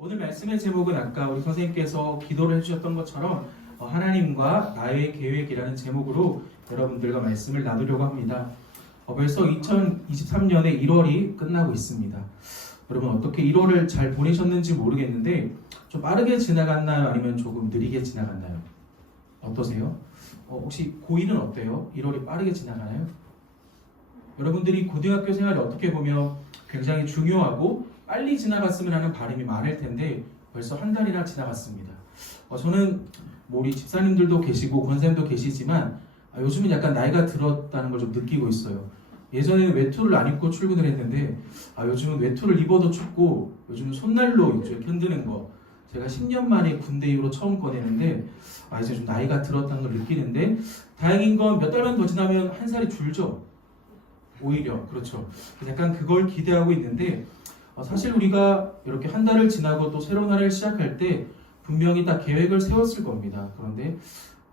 오늘 말씀의 제목은 아까 우리 선생님께서 기도를 해주셨던 것처럼 하나님과 나의 계획이라는 제목으로 여러분들과 말씀을 나누려고 합니다. 벌써 2023년의 1월이 끝나고 있습니다. 여러분 어떻게 1월을 잘 보내셨는지 모르겠는데 좀 빠르게 지나갔나요? 아니면 조금 느리게 지나갔나요? 어떠세요? 혹시 고1은 어때요? 1월이 빠르게 지나가나요? 여러분들이 고등학교 생활이 어떻게 보면 굉장히 중요하고 빨리 지나갔으면 하는 바람이 많을 텐데 벌써 한 달이나 지나갔습니다. 저는 우리 집사님들도 계시고 권사님도 계시지만 요즘은 약간 나이가 들었다는 걸 좀 느끼고 있어요. 예전에는 외투를 안 입고 출근을 했는데 요즘은 외투를 입어도 춥고 요즘은 손난로 이렇게 흔드는 거 제가 10년 만에 군대 이후로 처음 꺼내는데 이제 좀 나이가 들었다는 걸 느끼는데 다행인 건 몇 달만 더 지나면 한 살이 줄죠. 오히려 그렇죠. 약간 그걸 기대하고 있는데 사실 우리가 이렇게 한 달을 지나고 또 새로운 한 해를 시작할 때 분명히 다 계획을 세웠을 겁니다. 그런데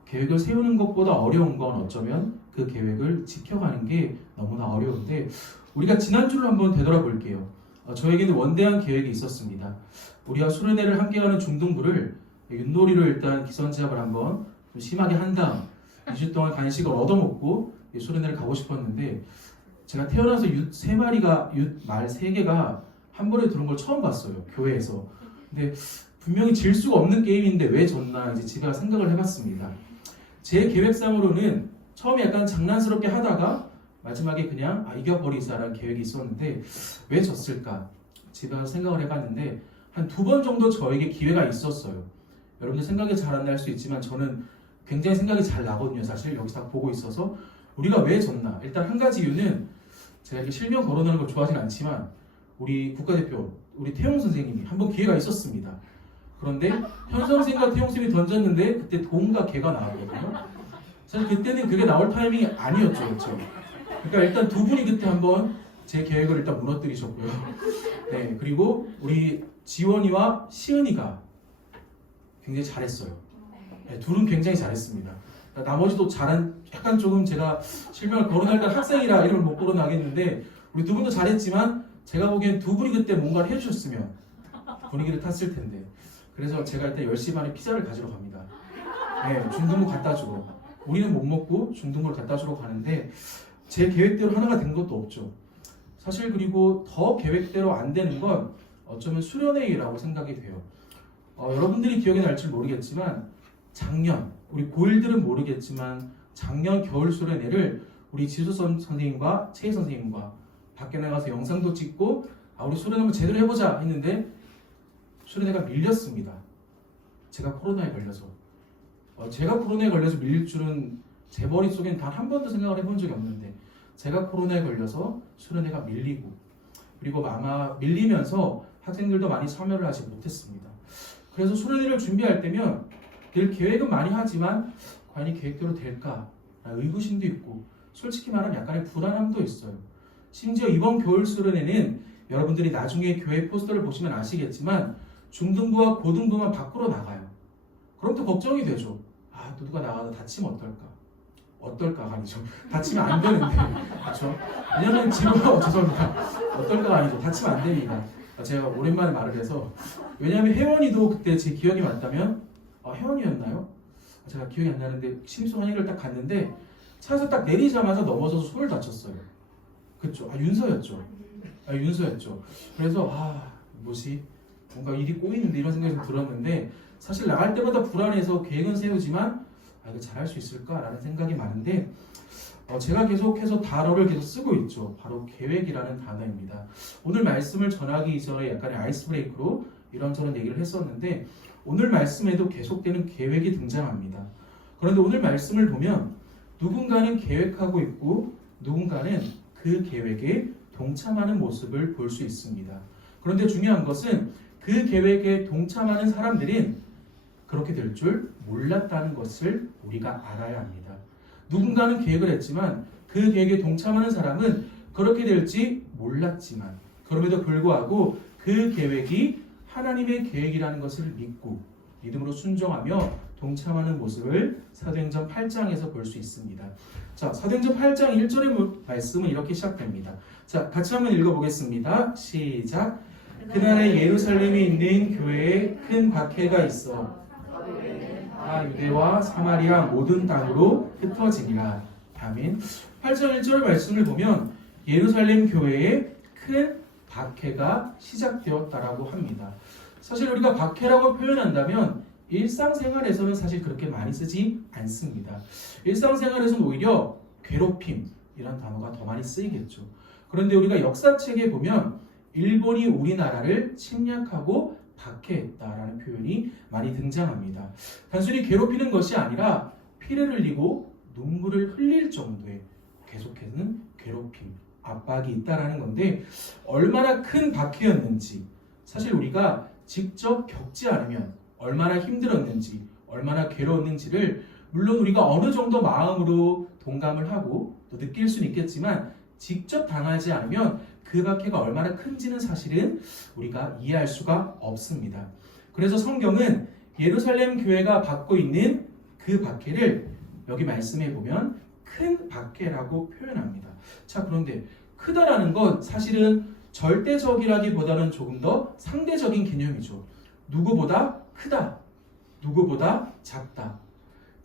계획을 세우는 것보다 어려운 건 어쩌면 그 계획을 지켜가는 게 너무나 어려운데 우리가 지난주를 한번 되돌아볼게요. 저에게는 원대한 계획이 있었습니다. 우리가 수련회를 함께하는 중등부를 윷놀이로 일단 기선제압을 한번 좀 심하게 한 다음 2주 동안 간식을 얻어먹고 수련회를 가고 싶었는데 제가 태어나서 윷 3마리가 윷 말 3개가 한 번에 들어온 걸 처음 봤어요. 교회에서. 근데 분명히 질 수가 없는 게임인데 왜 졌나 이제 제가 생각을 해봤습니다. 제 계획상으로는 처음에 약간 장난스럽게 하다가 마지막에 그냥 이겨버리자라는 계획이 있었는데 왜 졌을까? 제가 생각을 해봤는데 한 2번 정도 저에게 기회가 있었어요. 여러분들 생각이 잘 안 날 수 있지만 저는 굉장히 생각이 잘 나거든요. 사실 여기서 다 보고 있어서 우리가 왜 졌나? 일단 한 가지 이유는 제가 이렇게 실명 거론하는 걸 좋아하진 않지만 우리 국가대표, 우리 태용 선생님이 한번 기회가 있었습니다. 그런데 현 선생과 태용 선생님이 던졌는데 그때 돔과 개가 나왔거든요. 사실 그때는 그게 나올 타이밍이 아니었죠. 그렇죠? 그러니까 일단 두 분이 그때 한번 제 계획을 일단 무너뜨리셨고요. 네, 그리고 우리 지원이와 시은이가 굉장히 잘했어요. 네, 둘은 굉장히 잘했습니다. 그러니까 나머지도 잘한, 약간 조금 제가 실명을 거론할 때 학생이라 이름을 못 거론하겠는데 우리 두 분도 잘했지만 제가 보기엔 두 분이 그때 뭔가를 해주셨으면 분위기를 탔을 텐데 그래서 제가 일단 10시 반에 피자를 가지러 갑니다. 네, 중등부 갖다 주러 우리는 못 먹고 중등부를 갖다 주러 가는데 제 계획대로 하나가 된 것도 없죠. 사실 그리고 더 계획대로 안 되는 건 어쩌면 수련회라고 생각이 돼요. 여러분들이 기억이 날지 모르겠지만 작년 우리 고1들은 모르겠지만 작년 겨울 수련회를 우리 지수 선생님과 최희 선생님과 밖에 나가서 영상도 찍고 우리 수련회 한번 제대로 해보자 했는데 수련회가 밀렸습니다. 제가 코로나에 걸려서 제가 코로나에 걸려서 밀릴 줄은 제 머릿속엔 단 한 번도 생각을 해본 적이 없는데 제가 코로나에 걸려서 수련회가 밀리고 그리고 아마 밀리면서 학생들도 많이 참여를 하지 못했습니다. 그래서 수련회를 준비할 때면 늘 계획은 많이 하지만 과연 이 계획대로 될까? 의구심도 있고 솔직히 말하면 약간의 불안함도 있어요. 심지어 이번 겨울 수련회는 여러분들이 나중에 교회 포스터를 보시면 아시겠지만 중등부와 고등부만 밖으로 나가요. 그럼 또 걱정이 되죠. 또 누가 나가다 다치면 어떨까? 어떨까가 아니죠. 다치면 안 되는데. 그렇죠? 왜냐면 죄송합니다. 어떨까가 아니죠. 다치면 안 됩니다. 제가 오랜만에 말을 해서 왜냐면 혜원이도 그때 제 기억이 맞다면 혜원이었나요? 제가 기억이 안 나는데 심수환이를 딱 갔는데 차에서 딱 내리자마자 넘어져서 손을 다쳤어요. 그렇죠. 윤서였죠. 윤서였죠. 그래서 뭐지? 뭔가 일이 꼬이는데 이런 생각이 좀 들었는데 사실 나갈 때마다 불안해서 계획은 세우지만 이거 잘할 수 있을까라는 생각이 많은데 제가 계속해서 단어를 계속 쓰고 있죠. 바로 계획이라는 단어입니다. 오늘 말씀을 전하기 전에 약간의 아이스 브레이크로 이런저런 얘기를 했었는데 오늘 말씀에도 계속되는 계획이 등장합니다. 그런데 오늘 말씀을 보면 누군가는 계획하고 있고 누군가는 그 계획에 동참하는 모습을 볼 수 있습니다. 그런데 중요한 것은 그 계획에 동참하는 사람들은 그렇게 될 줄 몰랐다는 것을 우리가 알아야 합니다. 누군가는 계획을 했지만 그 계획에 동참하는 사람은 그렇게 될지 몰랐지만 그럼에도 불구하고 그 계획이 하나님의 계획이라는 것을 믿고 믿음으로 순종하며 동참하는 모습을 사도행전 8장에서 볼 수 있습니다. 자, 사도행전 8장 1절의 말씀은 이렇게 시작됩니다. 자, 같이 한번 읽어보겠습니다. 시작. 그날에 예루살렘에 있는 교회에 큰 박해가 있어 다 유대와 사마리아 모든 땅으로 흩어지니라. 아멘. 8절 1절 말씀을 보면 예루살렘 교회에 큰 박해가 시작되었다라고 합니다. 사실 우리가 박해라고 표현한다면 일상생활에서는 사실 그렇게 많이 쓰지 않습니다. 일상생활에서는 오히려 괴롭힘 이런 단어가 더 많이 쓰이겠죠. 그런데 우리가 역사책에 보면 일본이 우리나라를 침략하고 박해했다라는 표현이 많이 등장합니다. 단순히 괴롭히는 것이 아니라 피를 흘리고 눈물을 흘릴 정도의 계속해서는 괴롭힘, 압박이 있다라는 건데 얼마나 큰 박해였는지 사실 우리가 직접 겪지 않으면 얼마나 힘들었는지 얼마나 괴로웠는지를 물론 우리가 어느 정도 마음으로 동감을 하고 또 느낄 수는 있겠지만 직접 당하지 않으면 그 박해가 얼마나 큰지는 사실은 우리가 이해할 수가 없습니다. 그래서 성경은 예루살렘 교회가 받고 있는 그 박해를 여기 말씀해 보면 큰 박해라고 표현합니다. 자, 그런데 크다라는 건 사실은 절대적이라기보다는 조금 더 상대적인 개념이죠. 누구보다 크다, 누구보다 작다.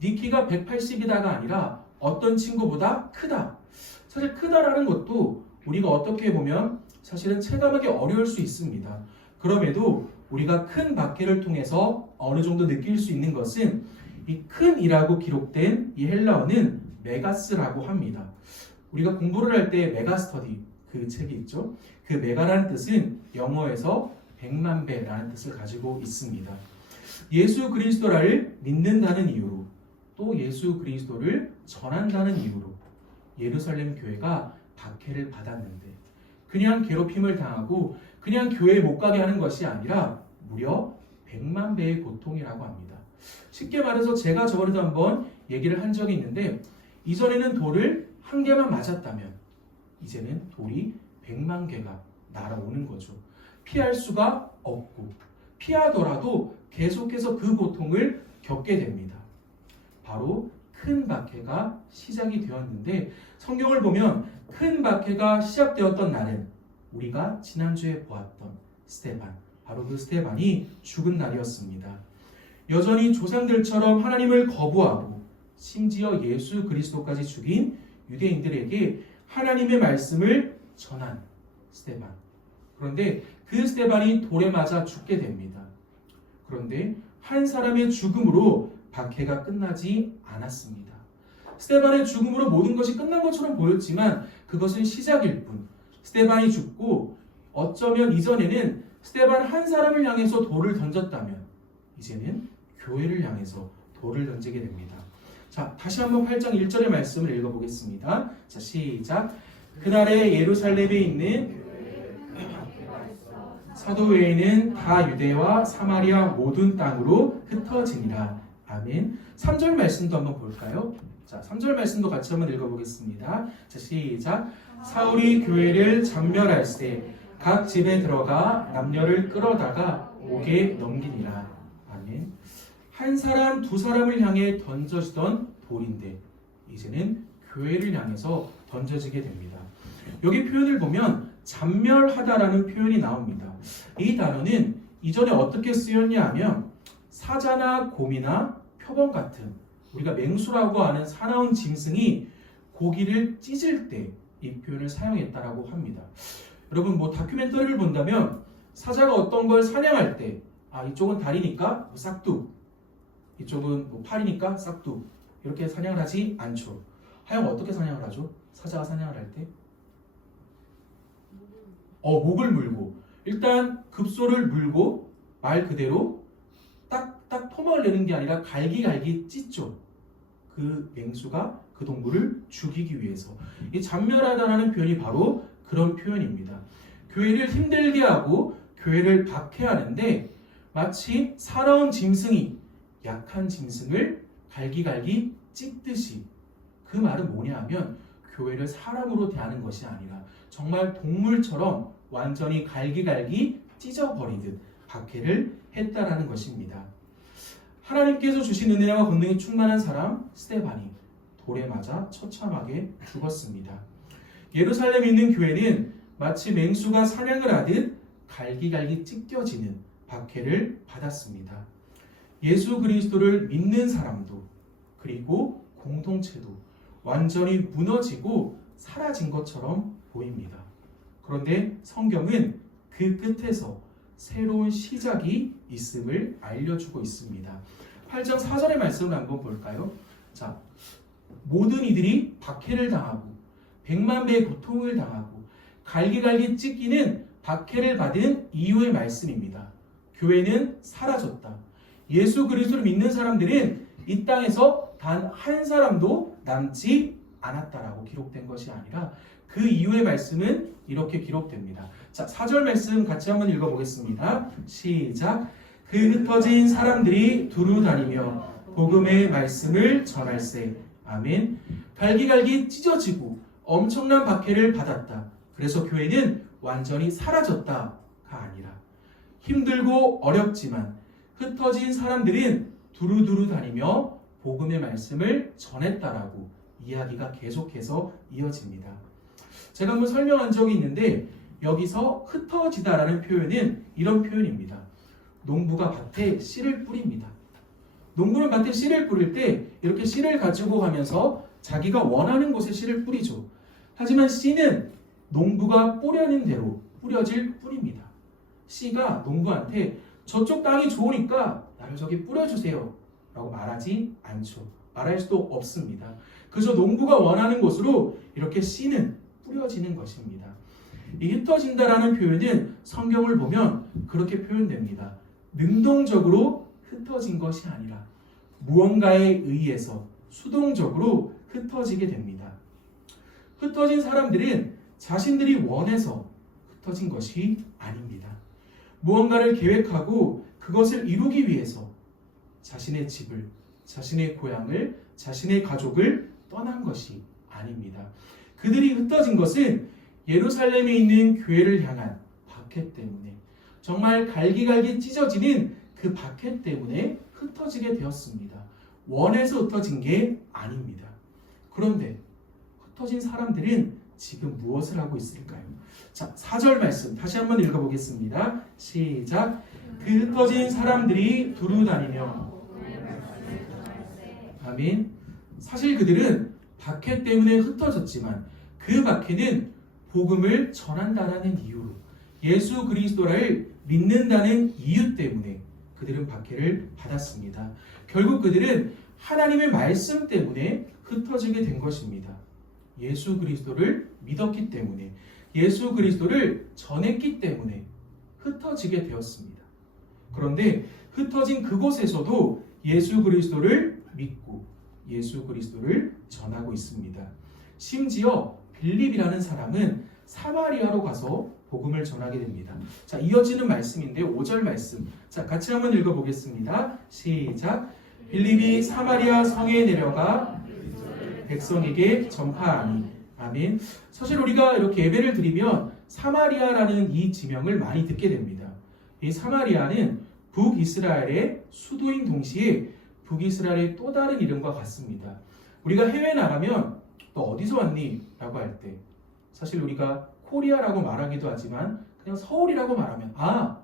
네 키가 180이다가 아니라 어떤 친구보다 크다. 사실 크다라는 것도 우리가 어떻게 보면 사실은 체감하기 어려울 수 있습니다. 그럼에도 우리가 큰 박해를 통해서 어느 정도 느낄 수 있는 것은 이 큰이라고 기록된 이 헬라어는 메가스라고 합니다. 우리가 공부를 할 때 메가스터디 그 책이 있죠. 그 메가라는 뜻은 영어에서 100만 배라는 뜻을 가지고 있습니다. 예수 그리스도를 믿는다는 이유로 또 예수 그리스도를 전한다는 이유로 예루살렘 교회가 박해를 받았는데 그냥 괴롭힘을 당하고 그냥 교회에 못 가게 하는 것이 아니라 무려 100만 배의 고통이라고 합니다. 쉽게 말해서 제가 저번에도 한번 얘기를 한 적이 있는데 이전에는 돌을 한 개만 맞았다면 이제는 돌이 100만 개가 날아오는 거죠. 피할 수가 없고 피하더라도 계속해서 그 고통을 겪게 됩니다. 바로 큰 박해가 시작이 되었는데 성경을 보면 큰 박해가 시작되었던 날은 우리가 지난주에 보았던 스데반, 바로 그 스데반이 죽은 날이었습니다. 여전히 조상들처럼 하나님을 거부하고 심지어 예수 그리스도까지 죽인 유대인들에게 하나님의 말씀을 전한 스데반. 그런데 그 스데반이 돌에 맞아 죽게 됩니다. 그런데 한 사람의 죽음으로 박해가 끝나지 않았습니다. 스데반의 죽음으로 모든 것이 끝난 것처럼 보였지만 그것은 시작일 뿐. 스데반이 죽고 어쩌면 이전에는 스데반 한 사람을 향해서 돌을 던졌다면 이제는 교회를 향해서 돌을 던지게 됩니다. 자, 다시 한번 8장 1절의 말씀을 읽어보겠습니다. 자, 시작. 그날에 예루살렘에 있는 사도회의는 다 유대와 사마리아 모든 땅으로 흩어지니라. 아멘. 3절 말씀도 한번 볼까요? 자, 3절 말씀도 같이 한번 읽어보겠습니다. 자, 시작. 사울이 교회를 전멸할세 각 집에 들어가 남녀를 끌어다가 옥에 넘기니라. 아멘. 한 사람 두 사람을 향해 던져지던 돌인데 이제는 교회를 향해서 던져지게 됩니다. 여기 표현을 보면 잔멸하다라는 표현이 나옵니다. 이 단어는 이전에 어떻게 쓰였냐 하면 사자나 곰이나 표범 같은 우리가 맹수라고 하는 사나운 짐승이 고기를 찢을 때 이 표현을 사용했다라고 합니다. 여러분 뭐 다큐멘터리를 본다면 사자가 어떤 걸 사냥할 때 이쪽은 다리니까 싹둑, 이쪽은 뭐 팔이니까 싹둑 이렇게 사냥을 하지 않죠. 하여간 어떻게 사냥을 하죠? 사자가 사냥을 할 때 목을 물고 일단 급소를 물고 말 그대로 딱딱 토막을 내는 게 아니라 갈기갈기 찢죠. 그 맹수가 그 동물을 죽이기 위해서. 이 잔멸하다라는 표현이 바로 그런 표현입니다. 교회를 힘들게 하고 교회를 박해하는데 마치 사나운 짐승이 약한 짐승을 갈기갈기 찢듯이. 그 말은 뭐냐 하면 교회를 사람으로 대하는 것이 아니라 정말 동물처럼 완전히 갈기갈기 찢어버리듯 박해를 했다라는 것입니다. 하나님께서 주신 은혜와 권능이 충만한 사람 스데반이 돌에 맞아 처참하게 죽었습니다. 예루살렘에 있는 교회는 마치 맹수가 사냥을 하듯 갈기갈기 찢겨지는 박해를 받았습니다. 예수 그리스도를 믿는 사람도 그리고 공동체도 완전히 무너지고 사라진 것처럼 보입니다. 그런데 성경은 그 끝에서 새로운 시작이 있음을 알려주고 있습니다. 8장 4절의 말씀을 한번 볼까요? 자, 모든 이들이 박해를 당하고 100만 배의 고통을 당하고 갈기갈기 찢기는 박해를 받은 이유의 말씀입니다. 교회는 사라졌다. 예수 그리스도를 믿는 사람들은 이 땅에서 단 한 사람도 남지 않았다라고 기록된 것이 아니라 그 이유의 말씀은 이렇게 기록됩니다. 자, 4절 말씀 같이 한번 읽어보겠습니다. 시작. 그 흩어진 사람들이 두루 다니며 복음의 말씀을 전할세. 아멘. 갈기갈기 찢어지고 엄청난 박해를 받았다. 그래서 교회는 완전히 사라졌다가 아니라 힘들고 어렵지만 흩어진 사람들은 두루두루 다니며 복음의 말씀을 전했다라고 이야기가 계속해서 이어집니다. 제가 한번 설명한 적이 있는데 여기서 흩어지다라는 표현은 이런 표현입니다. 농부가 밭에 씨를 뿌립니다. 농부는 밭에 씨를 뿌릴 때 이렇게 씨를 가지고 가면서 자기가 원하는 곳에 씨를 뿌리죠. 하지만 씨는 농부가 뿌려는 대로 뿌려질 뿐입니다. 씨가 농부한테 저쪽 땅이 좋으니까 나를 저기 뿌려주세요 라고 말하지 않죠. 말할 수도 없습니다. 그저 농부가 원하는 곳으로 이렇게 씨는 뿌려지는 것입니다. 이 흩어진다라는 표현은 성경을 보면 그렇게 표현됩니다. 능동적으로 흩어진 것이 아니라 무언가에 의해서 수동적으로 흩어지게 됩니다. 흩어진 사람들은 자신들이 원해서 흩어진 것이 아닙니다. 무언가를 계획하고 그것을 이루기 위해서 자신의 집을, 자신의 고향을, 자신의 가족을 떠난 것이 아닙니다. 그들이 흩어진 것은 예루살렘에 있는 교회를 향한 박해 때문에, 정말 갈기갈기 찢어지는 그 박해 때문에 흩어지게 되었습니다. 원해서 흩어진 게 아닙니다. 그런데 흩어진 사람들은 지금 무엇을 하고 있을까요? 자, 4절 말씀 다시 한번 읽어보겠습니다. 시작. 그 흩어진 사람들이 두루 다니며. 아멘. 사실 그들은 박해 때문에 흩어졌지만 그 박해는 복음을 전한다라는 이유로, 예수 그리스도를 믿는다는 이유 때문에 그들은 박해를 받았습니다. 결국 그들은 하나님의 말씀 때문에 흩어지게 된 것입니다. 예수 그리스도를 믿었기 때문에, 예수 그리스도를 전했기 때문에 흩어지게 되었습니다. 그런데 흩어진 그곳에서도 예수 그리스도를 믿고 예수 그리스도를 전하고 있습니다. 심지어 빌립이라는 사람은 사마리아로 가서 복음을 전하게 됩니다. 자, 이어지는 말씀인데 5절 말씀. 자, 같이 한번 읽어보겠습니다. 시작. 빌립이 사마리아 성에 내려가 백성에게 전파하니. 아멘. 사실 우리가 이렇게 예배를 드리면 사마리아라는 이 지명을 많이 듣게 됩니다. 이 사마리아는 북이스라엘의 수도인 동시에 북이스라엘의 또 다른 이름과 같습니다. 우리가 해외 나가면 너 어디서 왔니? 라고 할 때 사실 우리가 코리아라고 말하기도 하지만 그냥 서울이라고 말하면 아,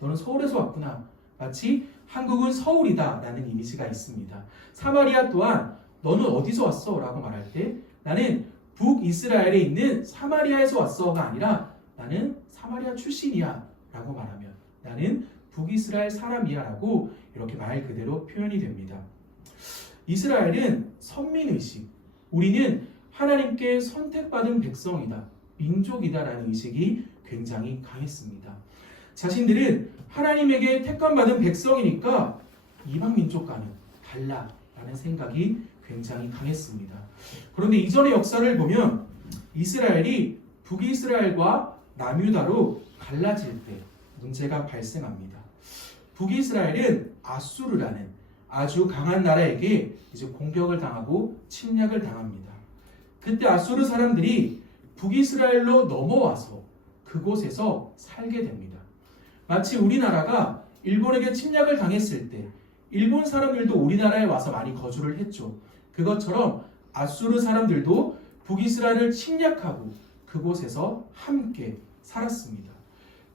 너는 서울에서 왔구나. 마치 한국은 서울이다 라는 이미지가 있습니다. 사마리아 또한 너는 어디서 왔어? 라고 말할 때 나는 북이스라엘에 있는 사마리아에서 왔어가 아니라 나는 사마리아 출신이야 라고 말하면 나는 북이스라엘 사람이야 라고 이렇게 말 그대로 표현이 됩니다. 이스라엘은 선민의식, 우리는 하나님께 선택받은 백성이다, 민족이다 라는 의식이 굉장히 강했습니다. 자신들은 하나님에게 택함받은 백성이니까 이방 민족과는 달라 라는 생각이 굉장히 강했습니다. 그런데 이전의 역사를 보면 이스라엘이 북이스라엘과 남유다로 갈라질 때 문제가 발생합니다. 북이스라엘은 아수르라는 아주 강한 나라에게 이제 공격을 당하고 침략을 당합니다. 그때 아수르 사람들이 북이스라엘로 넘어와서 그곳에서 살게 됩니다. 마치 우리나라가 일본에게 침략을 당했을 때 일본 사람들도 우리나라에 와서 많이 거주를 했죠. 그것처럼 아수르 사람들도 북이스라엘을 침략하고 그곳에서 함께 살았습니다.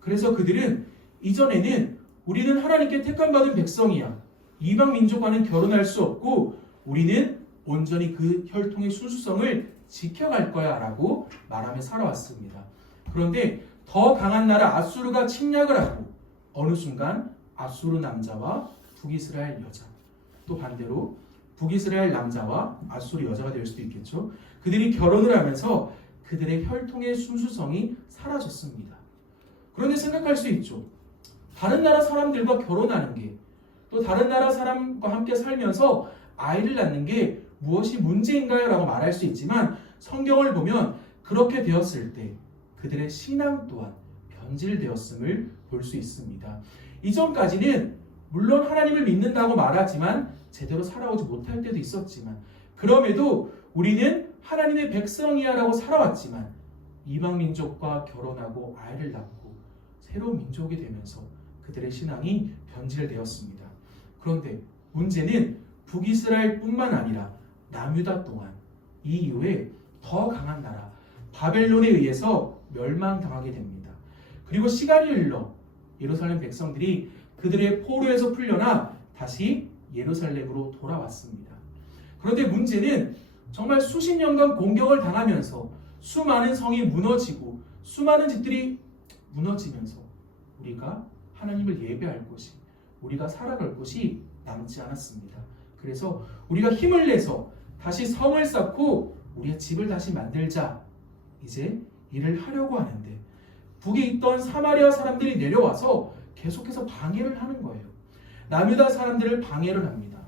그래서 그들은 이전에는 우리는 하나님께 택함받은 백성이야. 이방 민족과는 결혼할 수 없고 우리는 온전히 그 혈통의 순수성을 지켜갈 거야 라고 말하며 살아왔습니다. 그런데 더 강한 나라 아수르가 침략을 하고 어느 순간 아수르 남자와 북이스라엘 여자, 또 반대로 북이스라엘 남자와 아수르 여자가 될 수도 있겠죠. 그들이 결혼을 하면서 그들의 혈통의 순수성이 사라졌습니다. 그런데 생각할 수 있죠. 다른 나라 사람들과 결혼하는 게, 또 다른 나라 사람과 함께 살면서 아이를 낳는 게 무엇이 문제인가요? 라고 말할 수 있지만 성경을 보면 그렇게 되었을 때 그들의 신앙 또한 변질되었음을 볼 수 있습니다. 이전까지는 물론 하나님을 믿는다고 말하지만 제대로 살아오지 못할 때도 있었지만, 그럼에도 우리는 하나님의 백성이야 라고 살아왔지만 이방 민족과 결혼하고 아이를 낳고 새로운 민족이 되면서 그들의 신앙이 변질되었습니다. 그런데 문제는 북이스라엘뿐만 아니라 남유다 또한 이 이후에 더 강한 나라 바벨론에 의해서 멸망당하게 됩니다. 그리고 시간이 흘러 예루살렘 백성들이 그들의 포로에서 풀려나 다시 예루살렘으로 돌아왔습니다. 그런데 문제는 정말 수십 년간 공격을 당하면서 수많은 성이 무너지고 수많은 집들이 무너지면서 우리가 하나님을 예배할 곳이, 우리가 살아갈 곳이 남지 않았습니다. 그래서 우리가 힘을 내서 다시 성을 쌓고 우리의 집을 다시 만들자, 이제 일을 하려고 하는데 북에 있던 사마리아 사람들이 내려와서 계속해서 방해를 하는 거예요. 남유다 사람들을 방해를 합니다.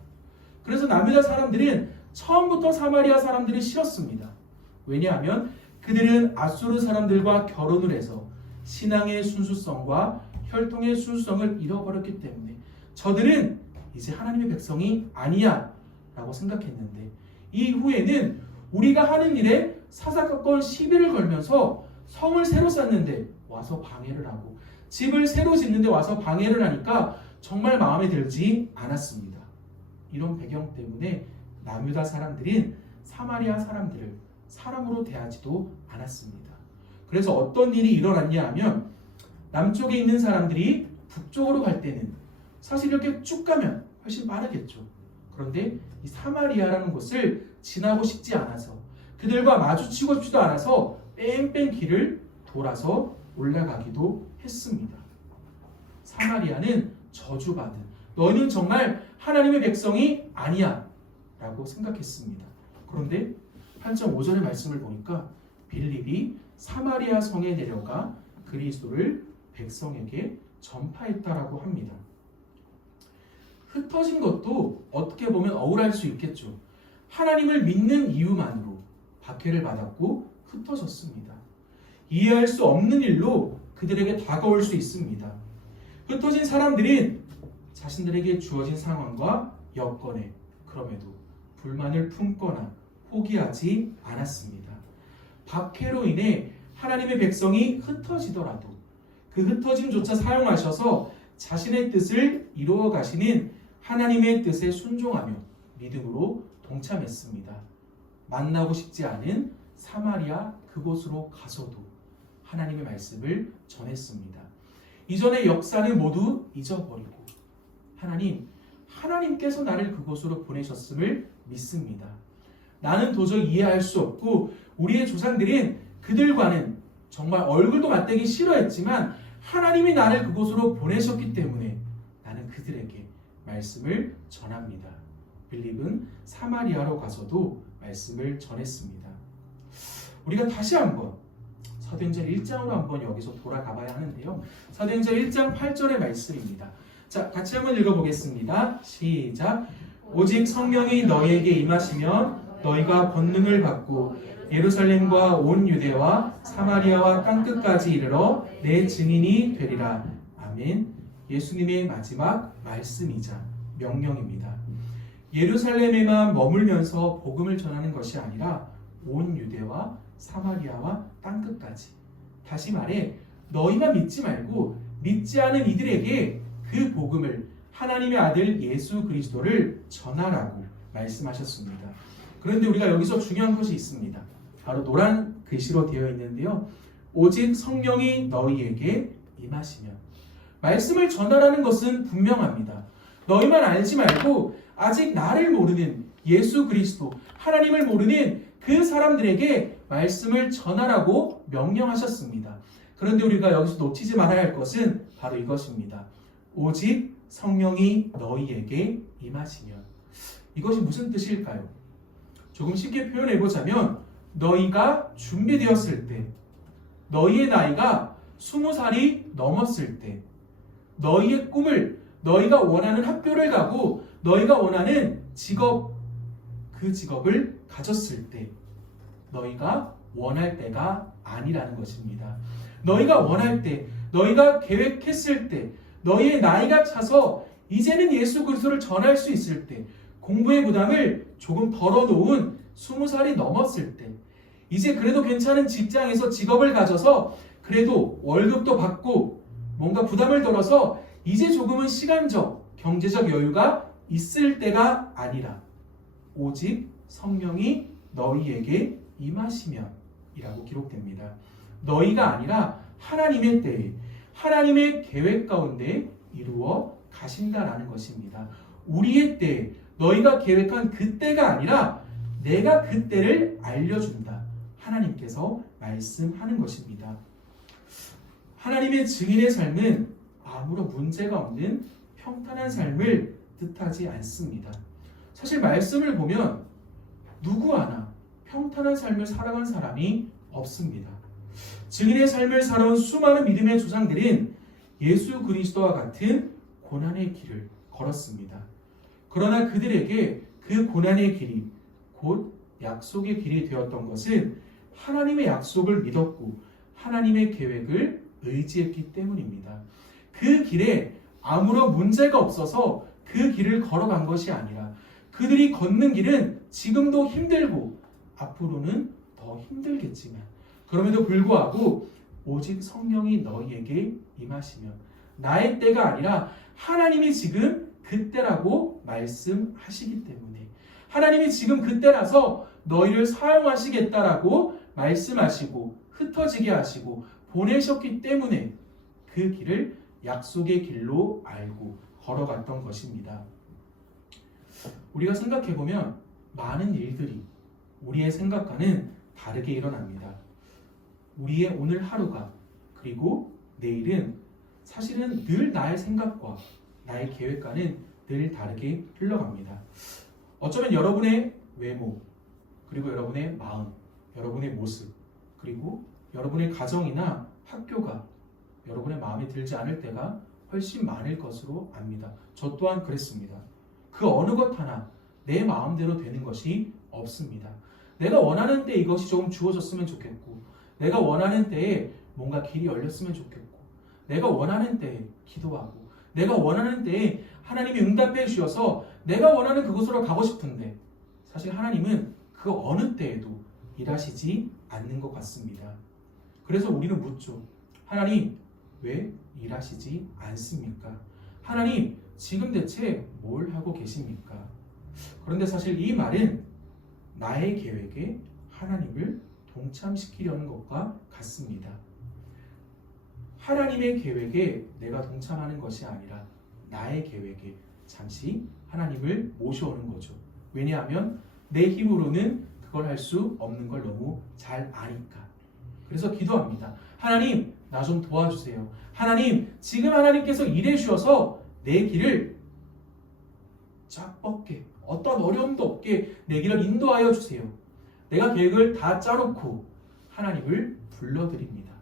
그래서 남유다 사람들은 처음부터 사마리아 사람들이 싫었습니다. 왜냐하면 그들은 아수르 사람들과 결혼을 해서 신앙의 순수성과 혈통의 순수성을 잃어버렸기 때문에 저들은 이제 하나님의 백성이 아니야 라고 생각했는데, 이후에는 우리가 하는 일에 사사건건 시비를 걸면서 성을 새로 쌓는데 와서 방해를 하고 집을 새로 짓는데 와서 방해를 하니까 정말 마음에 들지 않았습니다. 이런 배경 때문에 남유다 사람들은 사마리아 사람들을 사람으로 대하지도 않았습니다. 그래서 어떤 일이 일어났냐 하면, 남쪽에 있는 사람들이 북쪽으로 갈 때는 사실 이렇게 쭉 가면 훨씬 빠르겠죠. 그런데 이 사마리아라는 곳을 지나고 싶지 않아서, 그들과 마주치고 싶지도 않아서 뺑뺑 길을 돌아서 올라가기도 했습니다. 사마리아는 저주받은, 너희는 정말 하나님의 백성이 아니야 라고 생각했습니다. 그런데 8장 5절의 말씀을 보니까 빌립이 사마리아 성에 내려가 그리스도를 백성에게 전파했다라고 합니다. 흩어진 것도 어떻게 보면 억울할 수 있겠죠. 하나님을 믿는 이유만으로 박해를 받았고 흩어졌습니다. 이해할 수 없는 일로 그들에게 다가올 수 있습니다. 흩어진 사람들은 자신들에게 주어진 상황과 여건에 그럼에도 불만을 품거나 포기하지 않았습니다. 박해로 인해 하나님의 백성이 흩어지더라도 그 흩어짐조차 사용하셔서 자신의 뜻을 이루어 가시는 하나님의 뜻에 순종하며 믿음으로 동참했습니다. 만나고 싶지 않은 사마리아 그곳으로 가서도 하나님의 말씀을 전했습니다. 이전의 역사는 모두 잊어버리고 하나님께서 나를 그곳으로 보내셨음을 믿습니다. 나는 도저히 이해할 수 없고 우리의 조상들은 그들과는 정말 얼굴도 맞대기 싫어했지만 하나님이 나를 그곳으로 보내셨기 때문에 나는 그들에게 말씀을 전합니다. 빌립은 사마리아로 가서도 말씀을 전했습니다. 우리가 다시 한번 사도행전 1장으로 한번 여기서 돌아가 봐야 하는데요. 사도행전 1장 8절의 말씀입니다. 자, 같이 한번 읽어보겠습니다. 시작. 오직 성령이 너희에게 임하시면 너희가 권능을 받고 예루살렘과 온 유대와 사마리아와 땅끝까지 이르러 내 증인이 되리라. 아멘. 예수님의 마지막 말씀이자 명령입니다. 예루살렘에만 머물면서 복음을 전하는 것이 아니라 온 유대와 사마리아와 땅끝까지, 다시 말해 너희만 믿지 말고 믿지 않은 이들에게 그 복음을, 하나님의 아들 예수 그리스도를 전하라고 말씀하셨습니다. 그런데 우리가 여기서 중요한 것이 있습니다. 바로 노란 글씨로 되어 있는데요. 오직 성령이 너희에게 임하시면. 말씀을 전하라는 것은 분명합니다. 너희만 알지 말고 아직 나를 모르는 예수 그리스도, 하나님을 모르는 그 사람들에게 말씀을 전하라고 명령하셨습니다. 그런데 우리가 여기서 놓치지 말아야 할 것은 바로 이것입니다. 오직 성령이 너희에게 임하시면. 이것이 무슨 뜻일까요? 조금 쉽게 표현해보자면 너희가 준비되었을 때, 너희의 나이가 20살이 넘었을 때, 너희의 꿈을, 너희가 원하는 학교를 가고 너희가 원하는 직업, 그 직업을 가졌을 때, 너희가 원할 때가 아니라는 것입니다. 너희가 원할 때, 너희가 계획했을 때, 너희의 나이가 차서 이제는 예수 그리스도를 전할 수 있을 때, 공부의 부담을 조금 덜어놓은 20살이 넘었을 때, 이제 그래도 괜찮은 직장에서 직업을 가져서 그래도 월급도 받고 뭔가 부담을 덜어서 이제 조금은 시간적, 경제적 여유가 있을 때가 아니라 오직 성령이 너희에게 임하시면 이라고 기록됩니다. 너희가 아니라 하나님의 때에, 하나님의 계획 가운데 이루어 가신다라는 것입니다. 우리의 때, 너희가 계획한 그 때가 아니라 내가 그 때를 알려준다. 하나님께서 말씀하는 것입니다. 하나님의 증인의 삶은 아무런 문제가 없는 평탄한 삶을 뜻하지 않습니다. 사실 말씀을 보면 누구 하나 평탄한 삶을 살아간 사람이 없습니다. 증인의 삶을 살아온 수많은 믿음의 조상들은 예수 그리스도와 같은 고난의 길을 걸었습니다. 그러나 그들에게 그 고난의 길이 곧 약속의 길이 되었던 것은 하나님의 약속을 믿었고 하나님의 계획을 의지했기 때문입니다. 그 길에 아무런 문제가 없어서 그 길을 걸어간 것이 아니라 그들이 걷는 길은 지금도 힘들고 앞으로는 더 힘들겠지만 그럼에도 불구하고 오직 성령이 너희에게 임하시면 나의 때가 아니라 하나님이 지금 그때라고 말씀하시기 때문에 하나님이 지금 그때라서 너희를 사용하시겠다라고 말씀하시고 흩어지게 하시고 보내셨기 때문에 그 길을 약속의 길로 알고 걸어갔던 것입니다. 우리가 생각해보면 많은 일들이 우리의 생각과는 다르게 일어납니다. 우리의 오늘 하루가 그리고 내일은 사실은 늘 나의 생각과 나의 계획과는 늘 다르게 흘러갑니다. 어쩌면 여러분의 외모, 그리고 여러분의 마음, 여러분의 모습, 그리고 여러분의 가정이나 학교가 여러분의 마음에 들지 않을 때가 훨씬 많을 것으로 압니다. 저 또한 그랬습니다. 그 어느 것 하나 내 마음대로 되는 것이 없습니다. 내가 원하는 때 이것이 조금 주어졌으면 좋겠고 내가 원하는 때에 뭔가 길이 열렸으면 좋겠고 내가 원하는 때에 기도하고 내가 원하는 때에 하나님이 응답해 주셔서 내가 원하는 그곳으로 가고 싶은데 사실 하나님은 그 어느 때에도 일하시지 않는 것 같습니다. 그래서 우리는 묻죠. 하나님 왜 일하시지 않습니까? 하나님 지금 대체 뭘 하고 계십니까? 그런데 사실 이 말은 나의 계획에 하나님을 동참시키려는 것과 같습니다. 하나님의 계획에 내가 동참하는 것이 아니라 나의 계획에 잠시 하나님을 모셔오는 거죠. 왜냐하면 내 힘으로는 그걸 할 수 없는 걸 너무 잘 아니까. 그래서 기도합니다. 하나님 나 좀 도와주세요. 하나님 지금 하나님께서 일해 주셔서 내 길을 쫙 뻗게 어떤 어려움도 없게 내 길을 인도하여 주세요. 내가 계획을 다 짜놓고 하나님을 불러드립니다.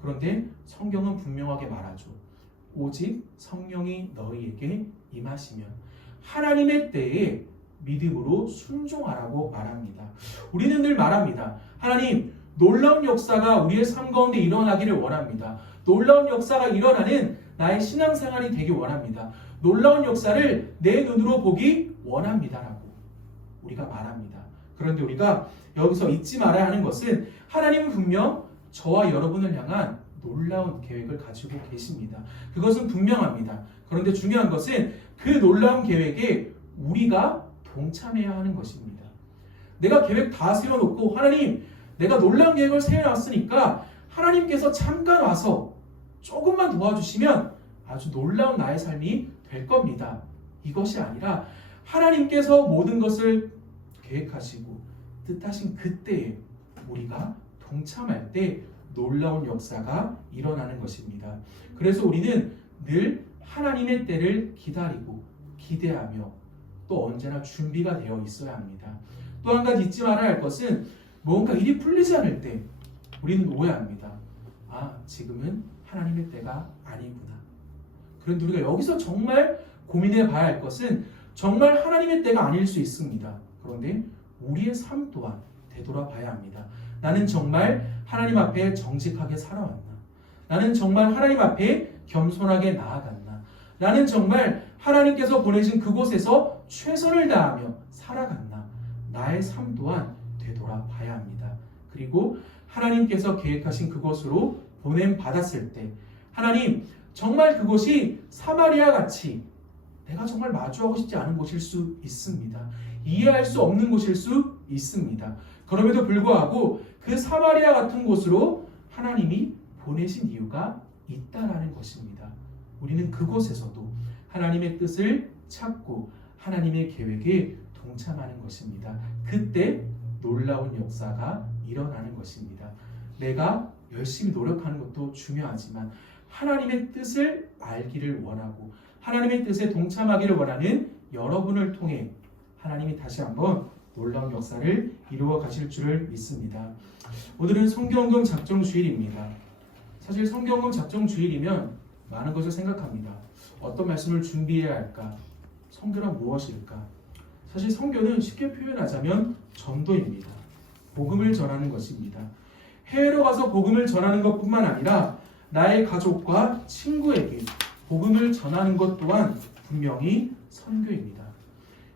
그런데 성경은 분명하게 말하죠. 오직 성령이 너희에게 임하시면 하나님의 때에 믿음으로 순종하라고 말합니다. 우리는 늘 말합니다. 하나님 놀라운 역사가 우리의 삶 가운데 일어나기를 원합니다. 놀라운 역사가 일어나는 나의 신앙생활이 되기 원합니다. 놀라운 역사를 내 눈으로 보기 원합니다라고 우리가 말합니다. 그런데 우리가 여기서 잊지 말아야 하는 것은 하나님은 분명 저와 여러분을 향한 놀라운 계획을 가지고 계십니다. 그것은 분명합니다. 그런데 중요한 것은 그 놀라운 계획에 우리가 동참해야 하는 것입니다. 내가 계획 다 세워놓고 하나님 내가 놀라운 계획을 세워놨으니까 하나님께서 잠깐 와서 조금만 도와주시면 아주 놀라운 나의 삶이 될 겁니다. 이것이 아니라 하나님께서 모든 것을 계획하시고 뜻하신 그때에 우리가 동참할 때 놀라운 역사가 일어나는 것입니다. 그래서 우리는 늘 하나님의 때를 기다리고 기대하며 또 언제나 준비가 되어 있어야 합니다. 또 한 가지 잊지 말아야 할 것은 뭔가 일이 풀리지 않을 때 우리는 오해합니다. 지금은 하나님의 때가 아니구나. 그런데 우리가 여기서 정말 고민해 봐야 할 것은 정말 하나님의 때가 아닐 수 있습니다. 그런데 우리의 삶 또한 되돌아봐야 합니다. 나는 정말 하나님 앞에 정직하게 살아왔나? 나는 정말 하나님 앞에 겸손하게 나아갔나? 나는 정말 하나님께서 보내신 그곳에서 최선을 다하며 살아갔나? 나의 삶 또한 되돌아봐야 합니다. 그리고 하나님께서 계획하신 그곳으로 보냄 받았을 때 하나님 정말 그곳이 사마리아 같이 내가 정말 마주하고 싶지 않은 곳일 수 있습니다. 이해할 수 없는 곳일 수 있습니다. 그럼에도 불구하고 그 사마리아 같은 곳으로 하나님이 보내신 이유가 있다라는 것입니다. 우리는 그곳에서도 하나님의 뜻을 찾고 하나님의 계획에 동참하는 것입니다. 그때 놀라운 역사가 일어나는 것입니다. 내가 열심히 노력하는 것도 중요하지만 하나님의 뜻을 알기를 원하고 하나님의 뜻에 동참하기를 원하는 여러분을 통해 하나님이 다시 한번 놀라운 역사를 이루어 가실 줄을 믿습니다. 오늘은 성경금 작정 주일입니다. 사실 성경금 작정 주일이면 많은 것을 생각합니다. 어떤 말씀을 준비해야 할까? 성교란 무엇일까? 사실 성교는 쉽게 표현하자면 전도입니다. 복음을 전하는 것입니다. 해외로 가서 복음을 전하는 것뿐만 아니라 나의 가족과 친구에게 복음을 전하는 것 또한 분명히 선교입니다.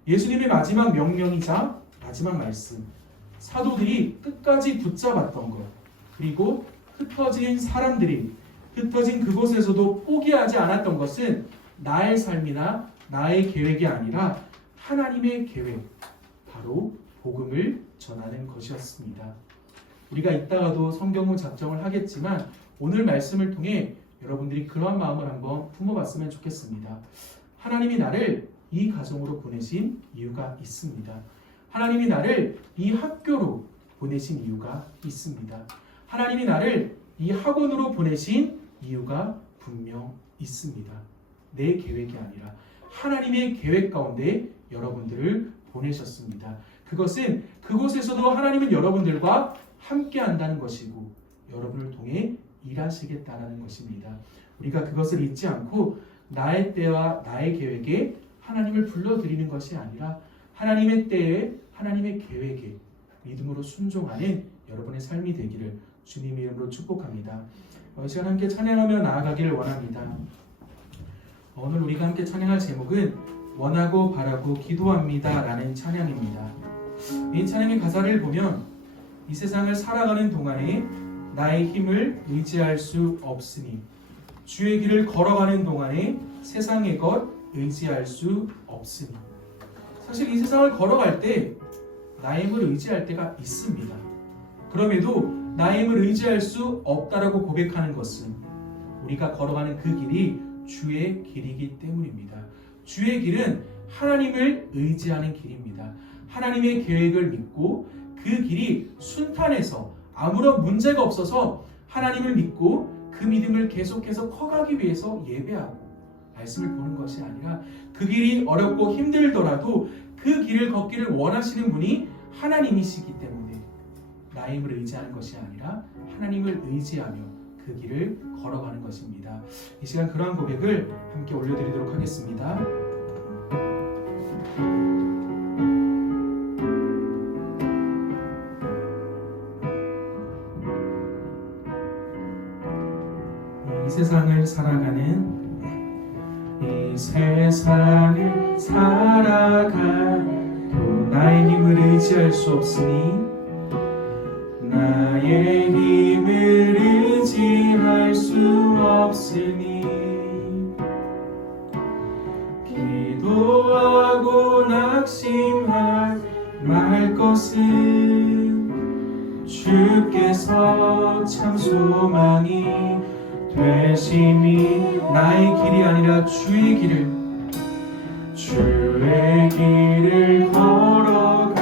예수님의 마지막 명령이자 마지막 말씀, 사도들이 끝까지 붙잡았던 것, 그리고 흩어진 사람들이 흩어진 그곳에서도 포기하지 않았던 것은 나의 삶이나 나의 계획이 아니라 하나님의 계획, 바로 복음을 전하는 것이었습니다. 우리가 이따가도 성경문 작정을 하겠지만 오늘 말씀을 통해 여러분들이 그러한 마음을 한번 품어봤으면 좋겠습니다. 하나님이 나를 이 가정으로 보내신 이유가 있습니다. 하나님이 나를 이 학교로 보내신 이유가 있습니다. 하나님이 나를 이 학원으로 보내신 이유가 분명 있습니다. 내 계획이 아니라 하나님의 계획 가운데 여러분들을 보내셨습니다. 그것은 그곳에서도 하나님은 여러분들과 함께 한다는 것이고 여러분을 통해 일하시겠다는 것입니다. 우리가 그것을 잊지 않고 나의 때와 나의 계획에 하나님을 불러드리는 것이 아니라 하나님의 때에 하나님의 계획에 믿음으로 순종하는 여러분의 삶이 되기를 주님의 이름으로 축복합니다. 이 시간 함께 찬양하며 나아가기를 원합니다. 오늘 우리가 함께 찬양할 제목은 원하고 바라고 기도합니다 라는 찬양입니다. 이 찬양의 가사를 보면 이 세상을 살아가는 동안에 나의 힘을 의지할 수 없으니 주의 길을 걸어가는 동안에 세상의 것 의지할 수 없으니. 사실 이 세상을 걸어갈 때 나의 힘을 의지할 때가 있습니다. 그럼에도 나의 힘을 의지할 수 없다라고 고백하는 것은 우리가 걸어가는 그 길이 주의 길이기 때문입니다. 주의 길은 하나님을 의지하는 길입니다. 하나님의 계획을 믿고 그 길이 순탄해서 아무런 문제가 없어서 하나님을 믿고 그 믿음을 계속해서 커가기 위해서 예배하고 말씀을 보는 것이 아니라 그 길이 어렵고 힘들더라도 그 길을 걷기를 원하시는 분이 하나님이시기 때문에 나의 힘을 의지하는 것이 아니라 하나님을 의지하며 그 길을 걸어가는 것입니다. 이 시간 그러한 고백을 함께 올려드리도록 하겠습니다. 이 세상을 살아가는 또 나의 힘을 의지할 수 없으니 나의 힘을 의지할 수 없으니 기도하고 낙심하지 말 것은 주께서 참 소망이 되심이 나의 길이 아니라 주의 길을 걸어가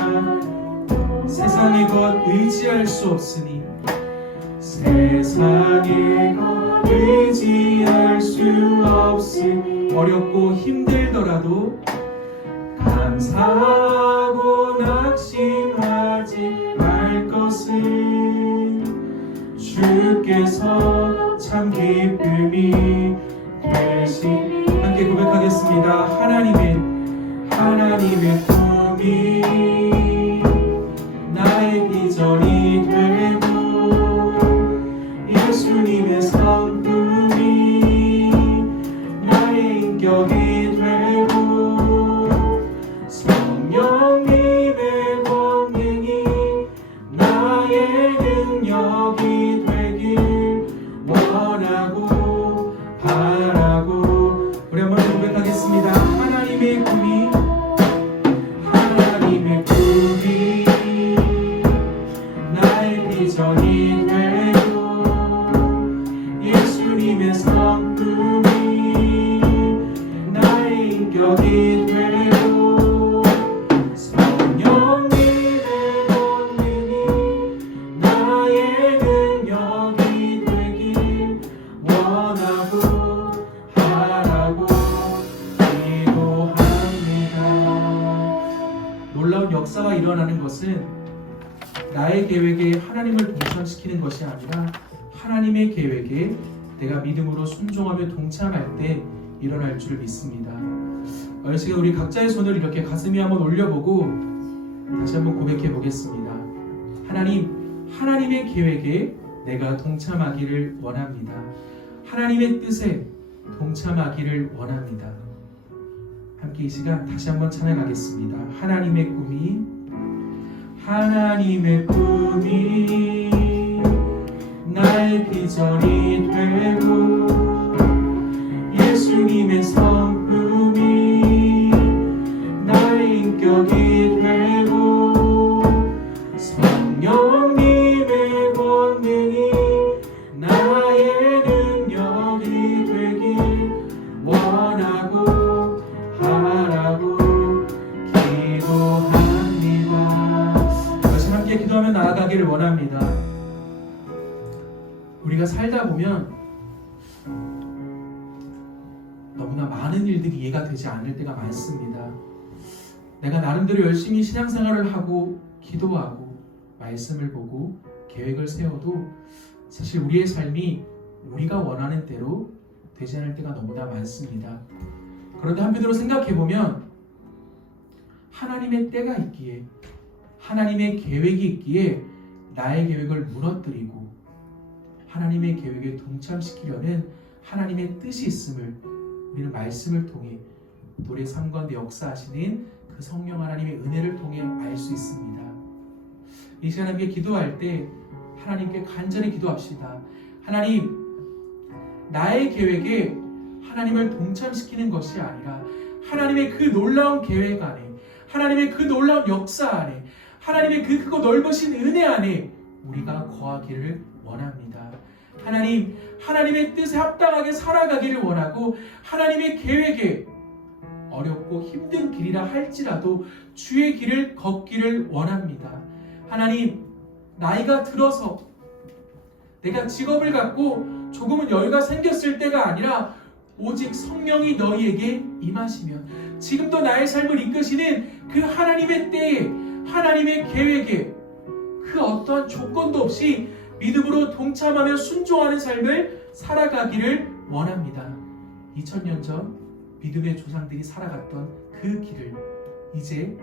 세상의 것 의지할 수 없으니 세상의 것 의지할 수 없으니 어렵고 힘들더라도 감사하고 낙심하지 말 것은 주께서 참 기쁨이 되시니 함께 고백하겠습니다. 하나님의 꿈이 나의 비전이 되고 예수님의 성품이 나의 인격이 되고 성령님의 권능이 나의 능력이 되길 원하고 바라고 우리 한번 고백하겠습니다. 하나님의 꿈이 나의 비전이 되고 예수님의 성품이 나의 인격이 되고 성령님의 권능이 나의 능력이 되길 원하고 바라고 기도합니다. 놀라운 역사가 일어나는 것은 나의 계획에 하나님을 동참시키는 것이 아니라 하나님의 계획에 내가 믿음으로 순종하며 동참할 때 일어날 줄을 믿습니다. 이 시간 우리 각자의 손을 이렇게 가슴에 한번 올려보고 다시 한번 고백해 보겠습니다. 하나님의 계획에 내가 동참하기를 원합니다. 하나님의 뜻에 동참하기를 원합니다. 함께 이 시간 다시 한번 찬양하겠습니다. 하나님의 꿈이 나의 비전이 되고 예수님의 성품이 나의 인격이 되고 성령님의 권능이 나의 능력이 되길 원하고 바라고 기도합니다. 함께 기도하며 나아가기를 원합니다. 우리가 살다 보면 너무나 많은 일들이 이해가 되지 않을 때가 많습니다. 내가 나름대로 열심히 신앙생활을 하고 기도하고 말씀을 보고 계획을 세워도 사실 우리의 삶이 우리가 원하는 대로 되지 않을 때가 너무나 많습니다. 그런데 한편으로 생각해보면 하나님의 때가 있기에 하나님의 계획이 있기에 나의 계획을 무너뜨리고 하나님의 계획에 동참시키려는 하나님의 뜻이 있음을 우리는 말씀을 통해 또 우리의 삶 가운데 역사하시는 그 성령 하나님의 은혜를 통해 알 수 있습니다. 이 시간 함께 기도할 때 하나님께 간절히 기도합시다. 하나님, 나의 계획에 하나님을 동참시키는 것이 아니라 하나님의 그 놀라운 계획 안에 하나님의 그 놀라운 역사 안에 하나님의 그 크고 넓으신 은혜 안에 우리가 거하기를 원합니다. 하나님의 뜻에 합당하게 살아가기를 원하고 하나님의 계획에 어렵고 힘든 길이라 할지라도 주의 길을 걷기를 원합니다. 하나님, 나이가 들어서 내가 직업을 갖고 조금은 여유가 생겼을 때가 아니라 오직 성령이 너희에게 임하시면 지금도 나의 삶을 이끄시는 그 하나님의 때에 하나님의 계획에 그 어떠한 조건도 없이 믿음으로 동참하며 순종하는 삶을 살아가기를 원합니다. 2000년 전 믿음의 조상들이 살아갔던 그 길을 이제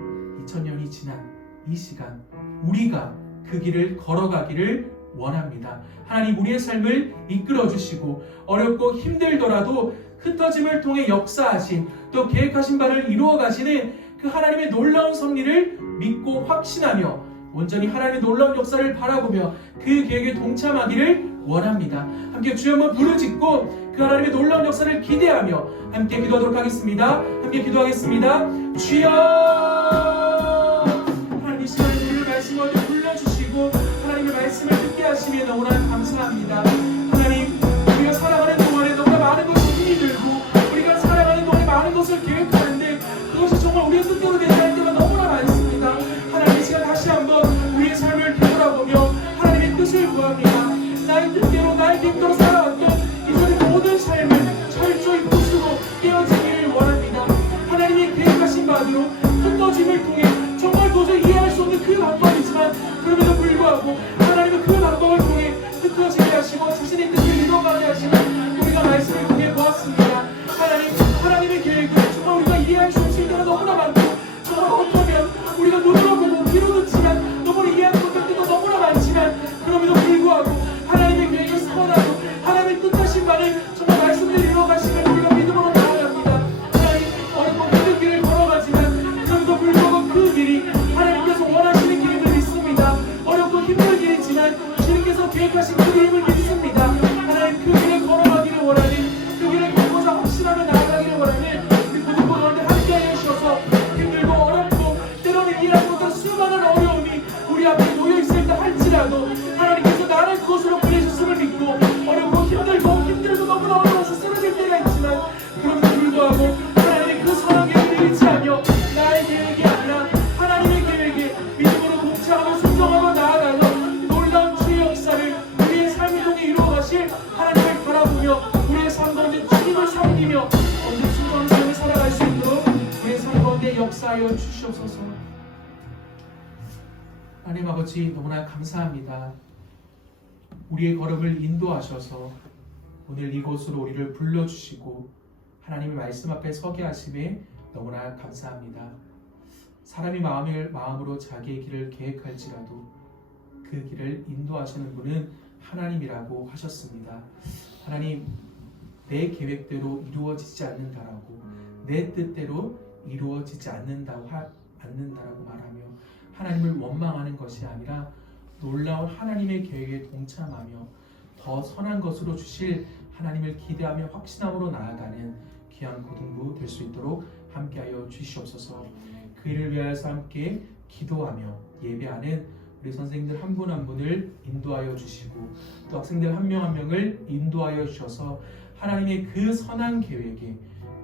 2000년이 지난 이 시간 우리가 그 길을 걸어가기를 원합니다. 하나님, 우리의 삶을 이끌어 주시고 어렵고 힘들더라도 흩어짐을 통해 역사하신 또 계획하신 바를 이루어 가시는 그 하나님의 놀라운 섭리를 믿고 확신하며 온전히 하나님의 놀라운 역사를 바라보며 그 계획에 동참하기를 원합니다. 함께 주여 한번 부르짖고 그 하나님의 놀라운 역사를 기대하며 함께 기도하도록 하겠습니다. 함께 기도하겠습니다. 주여, 하나님 이 시간에 우리의 말씀을 불러주시고 하나님의 말씀을 듣게 하시며 너무나 감사합니다. 하나님, 우리가 살아가는 깨어지기를 원합니다. 하나님의 계획하신 바대로 흩어짐을 통해 정말 도저히 이해할 수 없는 그 방법이지만 그럼에도 불구하고 하나님은 그 방법을 통해 흩어지게 하시고 자신의 뜻을 이뤄가게 하시는 우리가 말씀을 통해 보았습니다. 하나님의 계획은 정말 우리가 이해할 수 없을 때가 너무나 많고 정말 어쩌면 우리가 눈으로 보고 귀로 듣지만 너무나 이해하는 것들도 너무나 많지만 그럼에도 불구하고 하나님의 계획은 선하고 하나님의 뜻하신 바를 정말 말씀대로 이뤄가시는 우리가 믿음으로 나아갑니다. 하나님 어렵고 힘든 길을 걸어가지만 그럼에도 불구하고 그 길이 하나님께서 원하시는 길임을 믿습니다. 어렵고 힘든 길이지만 주님께서 계획하신 그 길임을 믿습니다. 하나님 그 길을 걸어가기를 원하는 그 길을 걷고자 확신하며 나아가기를 원하는 우리 모든 분들한테 함께하여 주셔서 힘들고 어렵고 때로는 이해하지 못한 수많은 어려움이 우리 앞에 놓여있을 때 할지라도 하나님께서 나를 그것으로 보내셨음을 믿고 어렵고 힘들고 너무나 어려워서 쓰러질 때가 있지만 그럼에도 불구하고 하나님의 그 선한 계획을 잃지 않으며 나의 계획이 아니라 하나님의 계획에 믿음으로 동참하며 순종하며 나아가서 놀라운 주의 역사를 우리의 삶을 통해 이루어가실 하나님을 바라보며 우리의 삶 가운데 주님을 섬기며 언제 순종하는 삶을 살아갈 수 있도록 우리의 삶 가운데 역사하여 주시옵소서. 하나님 아버지 너무나 감사합니다. 우리의 걸음을 인도하셔서 오늘 이곳으로 우리를 불러주시고 하나님의 말씀 앞에 서게 하심에 너무나 감사합니다. 사람이 마음으로 자기의 길을 계획할지라도 그 길을 인도하시는 분은 하나님이라고 하셨습니다. 하나님, 내 계획대로 이루어지지 않는다라고 내 뜻대로 이루어지지 않는다고 말하며 하나님을 원망하는 것이 아니라 놀라운 하나님의 계획에 동참하며 더 선한 것으로 주실 하나님을 기대하며 확신함으로 나아가는 귀한 고등부 될 수 있도록 함께하여 주시옵소서. 그 일을 위하여서 함께 기도하며 예배하는 우리 선생님들 한 분 한 분을 인도하여 주시고 또 학생들 한 명 한 명을 인도하여 주셔서 하나님의 그 선한 계획에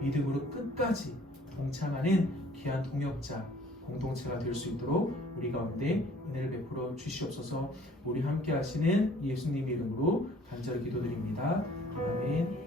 믿음으로 끝까지 동참하는 귀한 동역자 공동체가 될 수 있도록 우리 가운데 은혜를 베풀어 주시옵소서. 우리 함께 하시는 예수님의 이름으로 간절히 기도드립니다. 아멘.